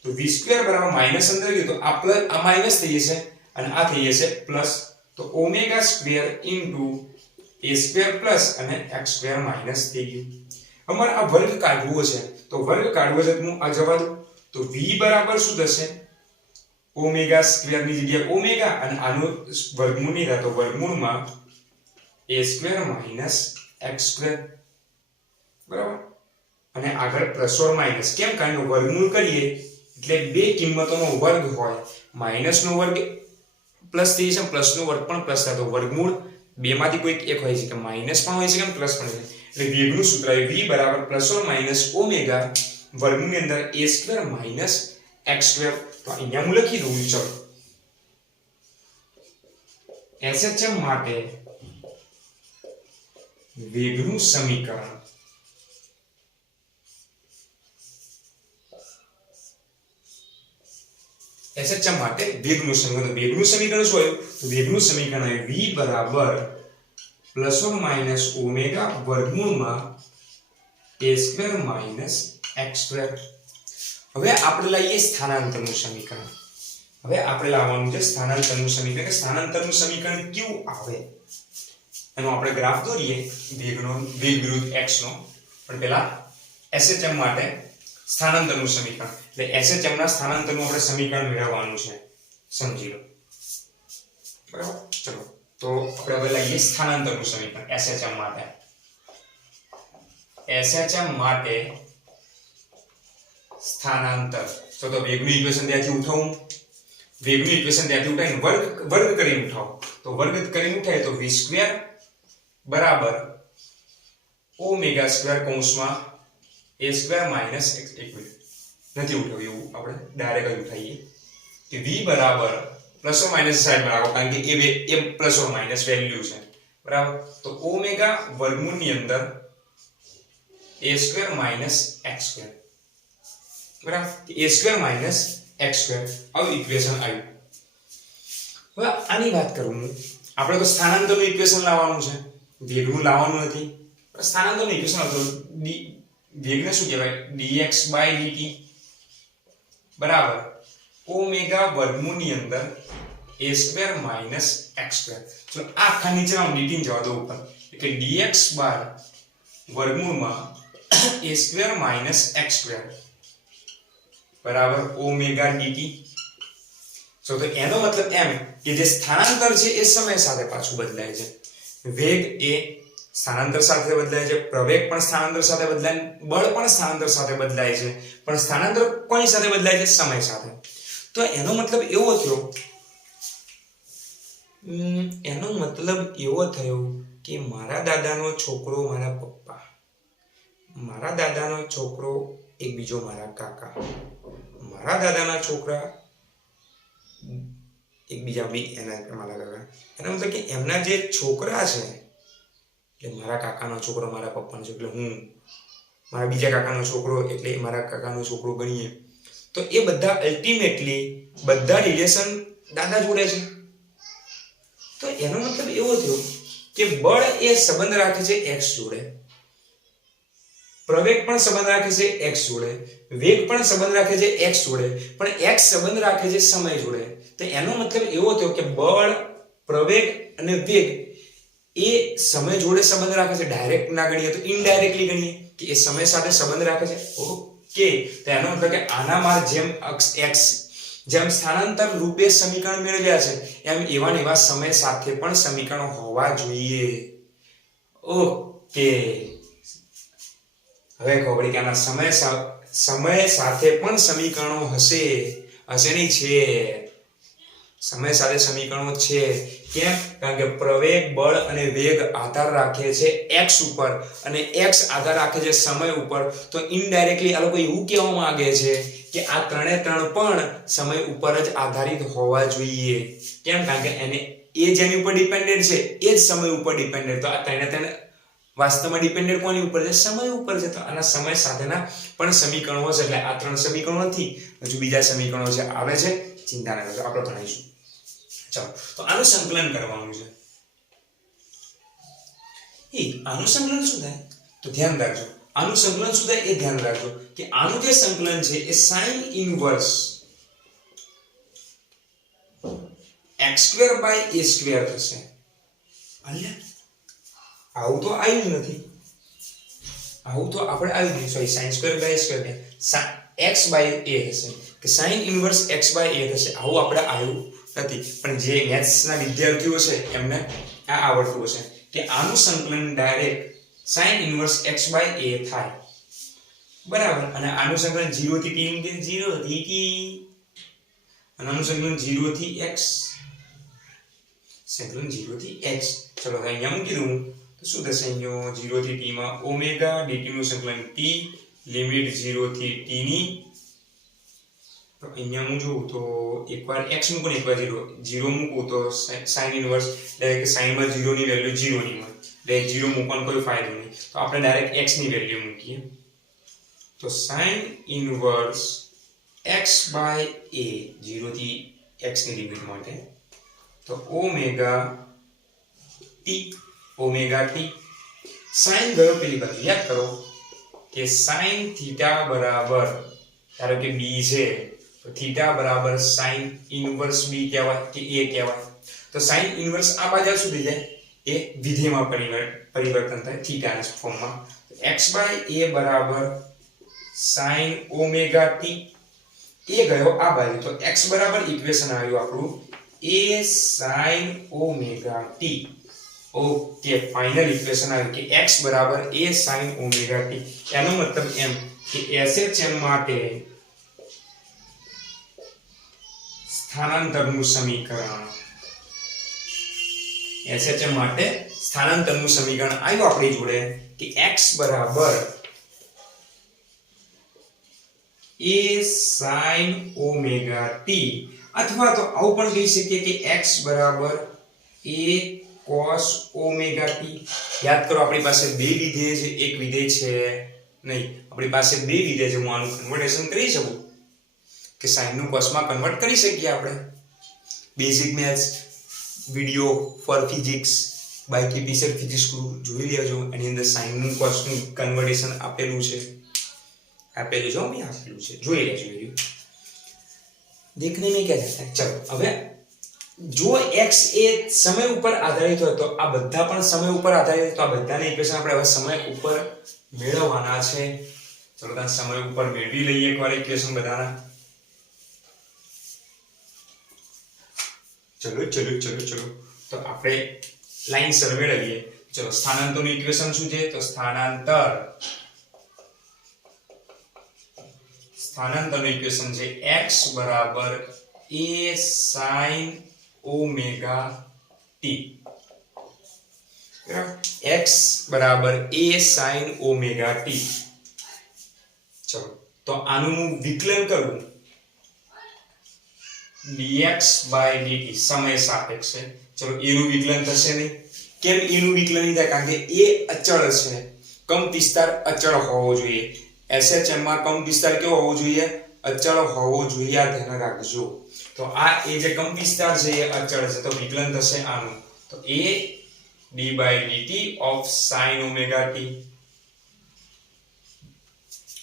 તો v² બરાબર માઈનસ અંદર ગયો તો આ પ્લસ, આ માઈનસ થઈ જશે અને આ થઈ જશે પ્લસ. તો omega square into a² plus અને x² માઈનસ થઈ ગયું. અમારે આ વર્ગ કાઢવો છે, તો વર્ગ કાઢવો છે તો હું આ જવા દઉં. તો v બરાબર શું થશે? ઓમેગા સ્ક્વેર ની જગ્યાએ ઓમેગા અને આનું વર્ગમૂળ નહીં થાય તો વર્ગમૂળમાં a² માઈનસ x². બરાબર? અને આગળ પ્લસ ઓર માઈનસ. કેમ? કારણ કે વર્ગમૂળ કરીએ એટલે બે કિંમતોનો વર્ગ હોય. માઈનસ નો વર્ગ પ્લસ થઈ જશે, પ્લસ નો વર્ગ પણ પ્લસ થાય. તો વર્ગમૂળ બે માંથી કોઈ એક હોય છે કે માઈનસ પણ હોય છે કે પ્લસ પણ હોય છે. એટલે વેગનું સૂત્ર આવે v બરાબર પ્લસ ઓર માઈનસ ઓમેગા વર્ગની અંદર a² માઈનસ x². તો અહીંયા હું લખી દઉં. ચલો SHM માટે વેગનું સમીકરણ SHM માટે વેગનું સમીકરણ. વેગનું સમીકરણ શું આવ્યું? તો વેગનું સમીકરણ આવ્યું v બરાબર પ્લસ ઓર માઈનસ ઓમેગા વર્ગમૂળમાં a² માઈનસ x². હવે આપણે લઈએ સ્થાનાંતરનું સમીકરણ. હવે આપણે લાવવાનું છે સ્થાનાંતરનું સમીકરણ. કે સ્થાનાંતરનું સમીકરણ કેવું આવે એનો આપણે ગ્રાફ દોરીએ, વેગનો, વેગ વિરુદ્ધ x નો. પણ પહેલા SHM માટે સ્થાનાંતરનું સમીકરણ, એટલે SHM ના સ્થાનાંતરનું આપણે સમીકરણ મેળવવાનું છે. સમજી લો. બરાબર? ચલો તો આપણે હવે લઈએ સ્થાનાંતરનું સમીકરણ SHM માટે. SHM માટે સ્થાનાંતર. તો વેગનું ઇક્વેશન ત્યાંથી ઉઠાવું, વેગનું ઇક્વેશન ત્યાંથી ઉઠાવીને વર્ગ કરીને ઉઠાવો. તો વર્ગ કરીને ઉઠાય તો v સ્ક્વેર બરાબર ઓમેગા સ્ક્વેર કૌંસમાં a સ્ક્વેર માઇનસ x. એક મિનિટ, નથી ઉઠાવ્યું એવું, આપણે ડાયરેક્ટ જ ઉઠાવીએ કે v બરાબર પ્લસ ઓર માઇનસ સાઈડમાં રાખો, કારણ કે એ પ્લસ ઓર માઇનસ વેલ્યુ છે, બરાબર. તો ઓમેગા વર્ગમૂળની અંદર a square minus x square, બરાબર. a square minus x square આવું ઇક્વેશન આવ્યું. હવે આની વાત કરું હું, આપણે તો સ્થાનાંતરનું ઇક્વેશન લાવવાનું છે, વેગનું લાવવાનું નથી. સ્થાનાંતરનું ઇક્વેશન આવતું વેગને શું કહેવાય, dx બાય dt બરાબર ઓમેગા વર્ગમૂળની અંદર a square minus x square. ચલો આ આખા નીચેના dt ને જવા દો ઉપર, એટલે dx બાય વર્ગમૂળમાં a square minus x square બરાબર ઓમેગા dt. તો એનો મતલબ એમ કે જે સ્થાનાંતર છે એ સમય સાથે પાછું બદલાય છે. વેગ એ સ્થાનાંતર સાથે બદલાય છે, પ્રવેગ પણ સ્થાનાંતર સાથે બદલાય, બળ પણ સ્થાનાંતર સાથે બદલાય છે, પણ સ્થાનાંતર કોની સાથે બદલાય છે, સમય સાથે. તો એનો મતલબ એવો થયો કે મારા દાદાનો છોકરો મારા પપ્પા, મારા દાદાનો છોકરો એક બીજો મારા કાકા, મારા દાદાના છોકરા એક બીજા બી એના મારા કાકા. એનો મતલબ કે એમના જે છોકરા છે, એટલે મારા કાકાનો છોકરો મારા પપ્પાનો છોકરો, એટલે હું મારા બીજા કાકાનો છોકરો એટલે મારા કાકાનો છોકરો ગણીએ તો એ બધા અલ્ટિમેટલી બધા રિલેશન દાદા જોડે છે. તો એનો મતલબ એવો થયો કે બળ એ સંબંધ રાખે છે x જોડે, પ્રવેગ પણ સંબંધ રાખે છે x જોડે, વેગ પણ સંબંધ રાખે છે x જોડે, પણ x સંબંધ રાખે છે સમય જોડે. તો એનો મતલબ એવો થયો કે બળ, પ્રવેગ અને વેગ એ સમય જોડે સંબંધ રાખે છે. ડાયરેક્ટ ના ગણીએ તો ઇનડાયરેક્ટલી ગણીએ કે એ સમય સાથે સંબંધ રાખે છે. ઓકે, તો એનો મતલબ કે આનામાં જેમ અક્ષ x જેમ સ્થાનાંતર રૂપે સમીકરણ મેળવ્યા છે એમ એવા ને એવા સમય સાથે પણ સમીકરણો હોવા જોઈએ. ઓકે, હવે ખબર પડી કે આના સમય સાથે પણ સમીકરણો હશે નહીં, છે સમય સાથે સમીકરણો છે. કેમ? કારણ કે પ્રવેગ, બળ અને વેગ આધાર રાખે છે x ઉપર અને x આધાર રાખે છે સમય ઉપર. તો ઇનડાયરેક્ટલી આ લોકો એવું કહેવા માંગે છે કે આ ત્રણે ત્રણ પણ સમય ઉપર જ આધારિત હોવા જોઈએ. કેમ? કારણ કે એને એ જેની ઉપર ડિપેન્ડન્ટ છે એ જ સમય ઉપર ડિપેન્ડન્ટ. તો આ ત્રણે વાસ્તવમાં ડિપેન્ડન્ટ કોની ઉપર છે? સમય ઉપર છે. તો આના સમય સાથેના પણ સમીકરણો છે. એટલે આ ત્રણ સમીકરણો નથી, હજુ બીજા સમીકરણો છે, આવે છે, ચિંતા ન કરજો, આપણે ભણીશું. ચાલો, તો આનું સંકલન કરવાનું છે. આનું સંકલન શું થાય? તો ધ્યાન રાખજો, આનું સંકલન શું થાય એ ધ્યાન રાખજો કે આનું જે સંકલન છે એ sin ઇન્વર્સ x² / a² થશે. આવું તો આવ્યું નથી, આવું તો આપણે આવ્યું નહીં. Sorry, sin² / a² x / a થશે કે sin ઇન્વર્સ x / a થશે. આવું આપણે આવ્યું નથી. પણ જે મેથ્સના વિદ્યાર્થીઓ છે એમને આ આવડતું હશે કે આનું સંકલન direct sin inverse x / a થાય, બરાબર. અને આનું સંકલન 0 થી t કે 0 થી t, અને આનું સંકલન 0 થી x, સંકલન 0 થી x. ચલો અહીંયા મૂકી દઉં તો શું થશે? અહીંયા 0 થી t માં ઓમેગા dt નું સંકલન t લિમિટ 0 થી t ની. તો અહીંયા હું જોઉં તો એકવાર x મૂકું ને એકવાર 0 મૂકું તો sin ઇન્વર્સ ડાયરેક્ટ sin માં 0 ની વેલ્યુ 0 ની મળે, એટલે 0 મૂકવાનો કોઈ ફાયદો નહીં. તો આપણે ડાયરેક્ટ x ની વેલ્યુ મૂકીએ તો sin ઇન્વર્સ x / a 0 થી x ની લિમિટ માટે તો ઓમેગા t sin ગયો પેલી બાજુ. યાદ કરો કે sin થીટા બરાબર, ધારો કે b છે તો થીટા બરાબર sin ઇન્વર્સ b કહેવાય કે a કહેવાય. તો sin ઇન્વર્સ આ બાજુ શું થઈ જાય? એ વિધેયમાં પરિવર્તન થાય થીટાના ફોર્મમાં. x / a બરાબર sin ઓમેગા t, એ ગયો આ બાજુ. તો x બરાબર ઇક્વેશન આવ્યું આપણું a sin omega t okay, final equation આવ્યું કે x બરાબર a sin ઓમેગા t. એનો મતલબ એમ કે SHM માટે સ્થાનાંતરનું સમીકરણ SHM માટે સ્થાનાંતરનું સમીકરણ આવ્યું આપણી જોડે કે x બરાબર a sin ઓમેગા t, અથવા તો આવું પણ કહી શકીએ કે x બરાબર a cos ઓમેગા t. યાદ કરો આપણી પાસે બે વિધેય છે, એક વિધેય છે નહીં. આપણી પાસે બે વિધેય છે. હું આનું કન્વર્ટેશન કરી શકું કે sin નું cos માં કન્વર્ટ કરી શકીએ આપણે. Basic maths video for physics by KP sir physics group જોઈ લેજો. એની અંદર sin નું cos નું કન્વર્ટેશન આપેલું છે, આપેલું છે, મેં આપેલું છે, જોઈ લેજો વિડિયો. देखने में क्या जाता है. चलो હવે જો x એ સમય ઉપર આધારિત હોય તો આ બધા પણ સમય ઉપર આધારિત હોય, તો આ બધાને ઇક્વેશન આપણે હવે સમય ઉપર મેળવવાના છે. ચલો ત્યાં સમય ઉપર મેળવી લઈએ એકવાર ઇક્વેશન બધાના. ચલો ચલો ચલો ચલો તો આપણે લાઈન સર મેળવીએ. ચલો સ્થાનાંતરનું ઇક્વેશન શું છે? તો સ્થાનાંતરનું ઇક્વેશન છે x બરાબર a sin omega t. x બરાબર a sin ઓમેગા t. ચલો તો આનું હું વિકલન કરું dx by dt સમય સાપેક્ષ છે. ચલો a નું વિકલન થશે નહીં. કેમ a નું વિકલન નહીં થાય? કારણ કે a અચળ છે. કંપ વિસ્તાર અચળ હોવો જોઈએ. SHM માં કંપ વિસ્તાર કેવો હોવો જોઈએ? અચળ હોવો જોઈએ. આ ધ્યાન રાખજો. તો આ એ જે કંપ વિસ્તાર છે એ અચળ છે, તો વિકલન થશે આનું. તો a d by dt of sin omega t.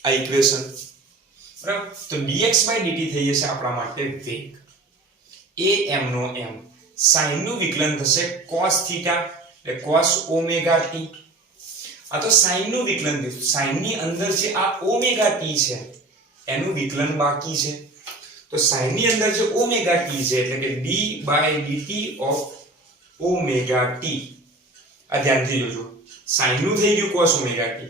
આ ઇક્વેશન બરાબર. તો dx by dt થઈ જશે આપણા માટે વેગ. a m નો m. sin નું વિકલન થશે cos θ એટલે cos omega t. આ તો sin નું વિકલન થયું. sin ની અંદર જે આ ઓમેગા t છે એનું વિકલન બાકી છે. તો sin ની અંદર જે ઓમેગા t છે એટલે કે d by dt of omega t. આ ધ્યાનથી જોજો. sin નું થઈ ગયું cos ઓમેગા t.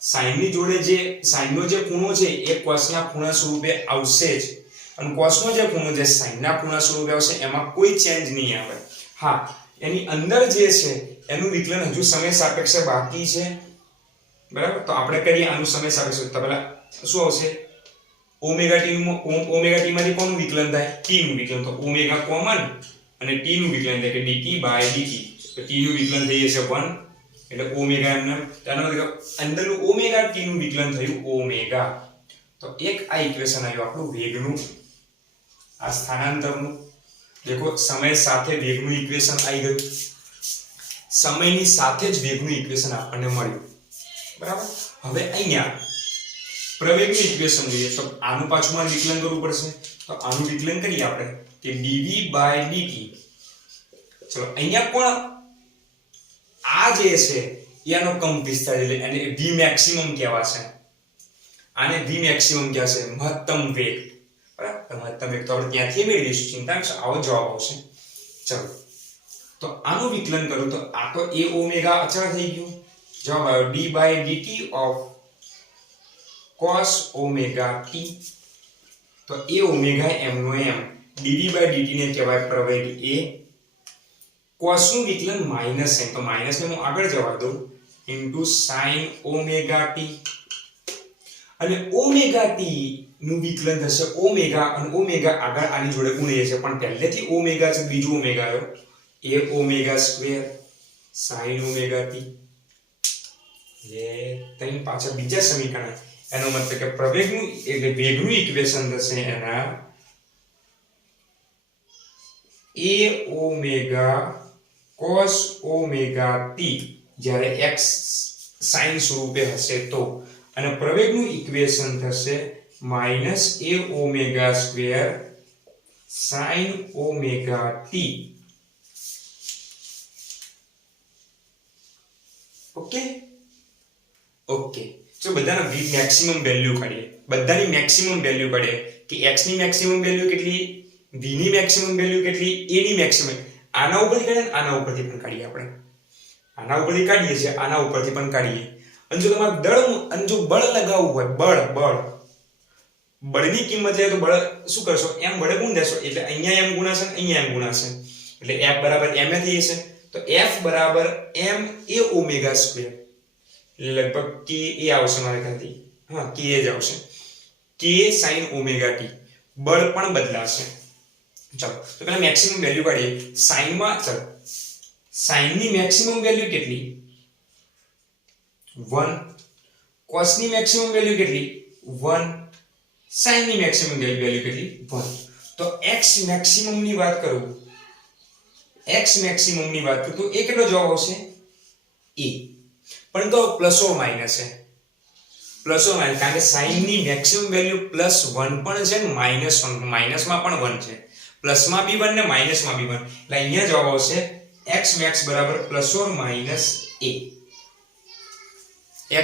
sin ની જોડે જે sin નો જે ખૂણો છે એ cos ના ખૂણા સ્વરૂપે આવશે જ, અને cos નો જે ખૂણો છે sin ના ખૂણા સ્વરૂપે આવશે. એમાં કોઈ ચેન્જ નહીં આવે. હા, એની અંદર જે છે એનું વિકલન હજુ સમય સાપેક્ષે બાકી છે. બરાબર. તો આપણે કરીએ આનું સમય સાપેક્ષ. તો પહેલા શું આવશે? ઓમેગા t નું ઓમેગા t માંથી કોનું વિકલન થાય? t નું વિકલન. તો ઓમેગા કોમન અને t નું વિકલન થાય કે dt by dt. તો t નું વિકલન થઈ જશે 1 એટલે ઓમેગા એમને. તેનો મતલબ અંદરનું ઓમેગા t નું વિકલન થયું ઓમેગા. તો એક આ ઇક્વેશન આવ્યું આપણું વેગનું, આ સ્થાનાંતરનું. દેખો સમય સાથે વેગનું ઇક્વેશન આવી ગયું. સમયની સાથે જ વેગનું ઇક્વેશન આપણને મળ્યું. બરાબર. હવે અહીંયા પ્રવેગનું ઇક્વેશન જોઈએ તો આનું પાછું મારે વિકલન કરવું પડશે. તો આનું વિકલન કરીએ આપણે કે dv by dt. ચલો અહીંયા પણ આ જે છે એનો કંપ વિસ્તાર એટલે એને v મેક્સિમમ કહેવાશે. આને v મેક્સિમમ કહેવાશે, મહત્તમ વેગ. બરાબર. મહત્તમ વેગ તો આપણે ત્યાંથી મેળવીશું, ચિંતા કરશો, આવો જવાબ આવશે. ચલો તો આનું વિકલન કરું તો આ તો a ઓમેગા અચળ થઈ ગયું. જવાબ આવ્યો d by dt of cos omega t. તો a ઓમેગા m નો m. dv by dt ને કહેવાય પ્રવેગ a. cos નું વિકલન માઈનસ છે તો માઈનસ ને હું આગળ જવા દઉં ઇન્ટુ sin ઓમેગા t. અને ઓમેગા t નું વિકલન થશે ઓમેગા, અને ઓમેગા આગળ આની જોડે ગુણીએ છે પણ પહેલેથી ઓમેગા છે, બીજું ઓમેગા આવ્યો a omega square sin omega t. એ તઈ પાછા બીજા સમીકરણ. એનો મતલબ કે પ્રવેગનું એટલે વેગનું ઇક્વેશન થશે એના a omega cos omega t જ્યારે x sin સ્વરૂપે હશે તો, અને પ્રવેગનું ઇક્વેશન થશે minus a omega square sin omega t. Okay okay. જો બધાના v મેક્સિમમ વેલ્યુ કાઢીએ, બધાની મેક્સિમમ વેલ્યુ કાઢીએ કે x ની મેક્સિમમ વેલ્યુ કેટલી, v ની મેક્સિમમ વેલ્યુ કેટલી, a ની મેક્સિમમ. આના ઉપરથી કાઢીએ આના ઉપરથી પણ કાઢીએ આપણે. આના ઉપરથી કાઢીએ છીએ, આના ઉપરથી પણ કાઢીએ. અને જો તમારે જો બળ લગાવવું હોય, બળની કિંમત છે તો બળ શું કરશો, m વડે ગુણ દેશો એટલે અહીંયા m ગુણાશે ને અહીંયા m ગુણાશે એટલે F બરાબર m થઈ જશે. તો F બરાબર m a ઓમેગા સ્ક્વેર એટલે લગભગ k a આવશે મારે ખાલી, હા k જ આવશે, k sin ઓમેગા t. બળ પણ બદલાશે. ચાલો તો પહેલા મેક્સિમમ વેલ્યુ કાઢીએ. sin માં ચાલો sin ની મેક્સિમમ વેલ્યુ કેટલી 1, cos ની મેક્સિમમ વેલ્યુ કેટલી 1, sin ની મેક્સિમમ વેલ્યુ કેટલી 1. તો x મેક્સિમમ ની વાત કરું, તો એ કેટલો જવાબ આવશે a. પણ તો પ્લસ ઓર માઈનસ છે, કારણ કે sin ની મેક્સિમમ વેલ્યુ +1 પણ છે ને માઈનસ માં પણ 1 છે, પ્લસ માં બી 1 ને માઈનસ માં બી 1 એટલે અહીંયા જવાબ આવશે x max બરાબર +or - a.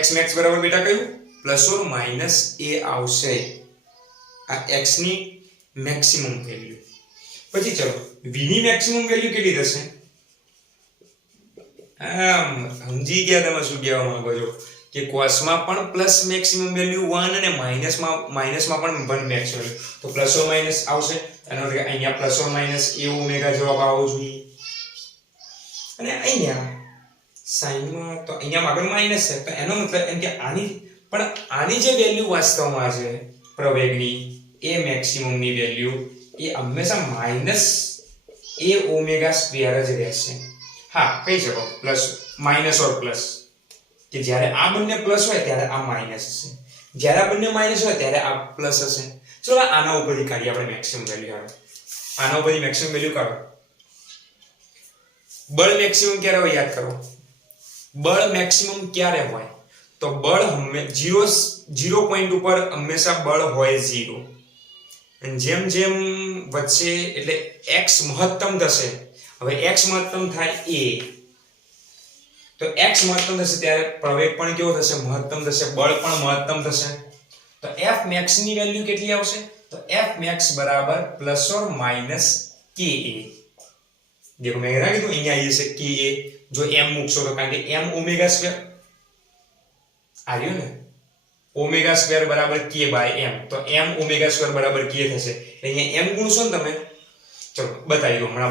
x max બરાબર બેટા કયું +or - a આવશે, આ x ની મેક્સિમમ વેલ્યુ. પછી ચલો v ની મેક્સિમમ વેલ્યુ કેટલી થશે, સમજી ગયા તમે શું કહેવા માંગો છો કે cos માં પણ પ્લસ મેક્સિમમ વેલ્યુ 1 અને માઈનસમાં પણ 1 મેક્સિમમ, તો પ્લસ ઓર માઈનસ આવશે. એનો એટલે અહીંયા plus or minus a omega જવાબ આવવો જોઈએ. અને અહીંયા sin માં તો અહીંયા આગળ માઈનસ છે, તો એનો મતલબ એમ કે આની જે વેલ્યુ વાસ્તવમાં છે પ્રવેગની એ મેક્સિમમ ની વેલ્યુ એ હંમેશા માઈનસ a ઓમેગા સ્ક્વેર જ રહેશે. હા કહી શકો પ્લસ માઈનસ ઓર પ્લસ, કે જ્યારે આ બંને પ્લસ હોય ત્યારે આ માઈનસ હશે, જ્યારે આ બંને માઈનસ હોય ત્યારે આ પ્લસ હશે. ચલો આના ઉપરથી કાઢીએ આપણે મેક્સિમમ વેલ્યુ. આના ઉપરથી મેક્સિમમ વેલ્યુ કાઢો. બળ મેક્સિમમ ક્યારે હોય યાદ કરો, બળ મેક્સિમમ ક્યારે હોય તો બળ 0 પોઈન્ટ ઉપર હંમેશા બળ હોય 0, અને જેમ જેમ વધશે એટલે x મહત્તમ થશે. હવે x મહત્તમ થાય a, તો x મહત્તમ થશે ત્યારે પ્રવેગ પણ કેવો થશે મહત્તમ થશે, બળ પણ મહત્તમ થશે. તો f max ની વેલ્યુ કેટલી આવશે, તો f max બરાબર +or - ka. देखो મેં કીધું અહીંયા આવી જશે ka, જો m મૂકશો તો, કારણ કે m ઓમેગા સ્ક્વેર આવ્યો ને, ઓમેગા સ્ક્વેર બરાબર k બાય m, તો m ઓમેગા સ્ક્વેર બરાબર k થશે. અહીંયા m ગુણશો ને તમે, ચલો બતાવી દો, હમણાં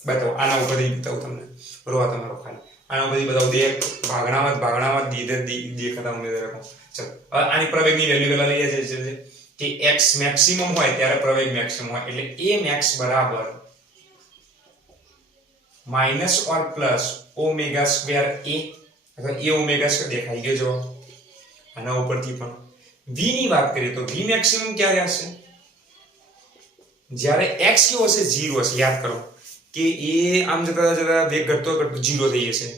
બતાવો આના ઉપરથી બતાવું તમને, રોવા તમારો ખાલી આના ઉપરથી બતાવું, બે ભાગણામાં દેખાતા ઉમેદવાર રાખો. ચલો હવે આની પ્રવેગની વેલ્યુ પેલા લઈએ છે કે x મેક્સિમમ હોય ત્યારે પ્રવેગ મેક્સિમમ હોય એટલે a max બરાબર minus or plus omega square a, અથવા a ઓમેગા સ્ક્વેર દેખાઈ ગયો જો. આના ઉપરથી પણ v ની વાત કરીએ તો v મેક્સિમમ ક્યારે હશે, જ્યારે x કેવો હશે 0 હશે. યાદ કરો કે એ આમ જતા વેગ ઘટતો 0 થઈ જશે,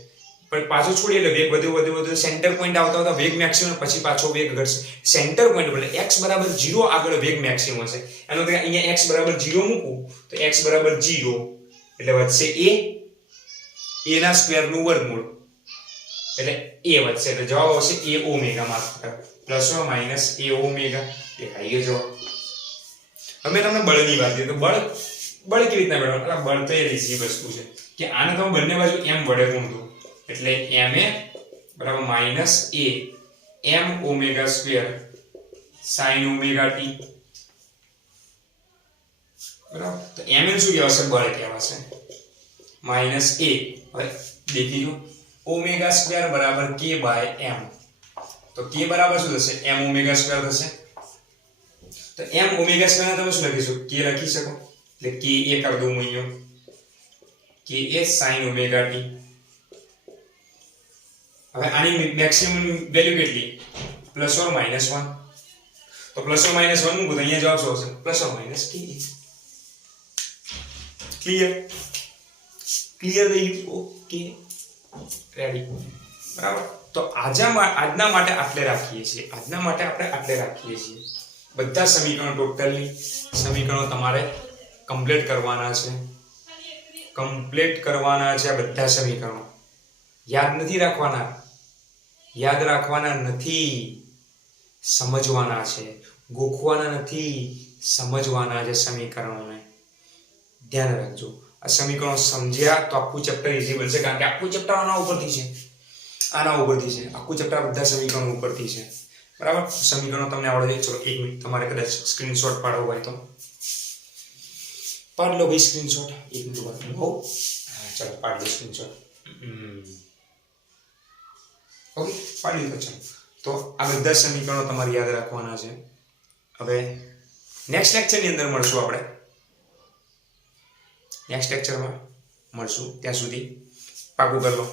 પણ પાછો છોડીએ એટલે વેગ વધુ સેન્ટર પોઈન્ટ આવતા વેગ મેક્સિમમ, પછી પાછો વેગ ઘટશે સેન્ટર પોઈન્ટ એટલે x બરાબર 0 આગળ વેગ મેક્સિમમ હશે. એનો કે અહીંયા x બરાબર 0 મૂકું તો x બરાબર 0 એટલે વધશે a ના સ્ક્વેર નું વર્ગમૂળ એટલે a વધશે, એટલે જવાબ આવશે a ઓમેગા માત્ર +or - a ઓમેગા. દેખાઈ ગયો જવાબ. હવે તમને બળની વાત કરીએ તો બળ કેવી રીતના મેળવવાનું, બળ તો એ રીતની વસ્તુ છે કે આને તમે બંને બાજુ m વડે ગુણ દો એટલે ma બરાબર -a m omega square sin omega t બરાબર. તો mn શું કહેવાશે, બળ કહેવાશે -a. હવે દેખી લો ઓમેગા સ્ક્વેર બરાબર k બાય m, તો k બરાબર શું થશે m ઓમેગા સ્ક્વેર થશે. તો m ઓમેગા સ્ક્વેર ને તમે શું લખીશું, k લખી શકો એટલે k a કરી દઉં અહીંયા, k a sin omega t. હવે આની મેક્સિમમ વેલ્યુ કેટલી +or - 1, તો +or - 1 મૂકો તો અહીંયા જવાબ શું આવશે +or - ka. ક્લિયર થઈ ગયું, ઓકે રેડી બરાબર. તો આજના માટે આટલે રાખીએ છીએ, બધા સમીકરણો ટોટલી સમીકરણો તમારે કમ્પ્લીટ કરવાના છે. બધા સમીકરણો યાદ રાખવાના નથી, સમજવાના છે, ગોખવાના નથી, સમજવાના છે સમીકરણોને. ધ્યાન રાખજો. આ સમીકરણો સમજ્યા તો આખું ચેપ્ટર ઈઝી બનશે, કારણ કે આખું ચેપ્ટર આના ઉપરથી છે, આખું ચેપ્ટર બધા સમીકરણો ઉપરથી છે, બરાબર. સમીકરણો તમને આવડે છે. ચલો 1 મિનિટ, તમારે કદાચ સ્ક્રીનશોટ પાડવો હોય તો પાડ લો ભાઈ સ્ક્રીનશોટ. 1 મિનિટ વાત હો. ચલો પાડ લો સ્ક્રીનશોટ. ઓકે, પાડી લો. ચલો તો આ બધા સમીકરણો તમારે યાદ રાખવાના છે. હવે નેક્સ્ટ લેક્ચરની અંદર મળશું આપણે, નેક્સ્ટ લેક્ચરમાં મળશું. ત્યાં સુધી પાકું કરી લો.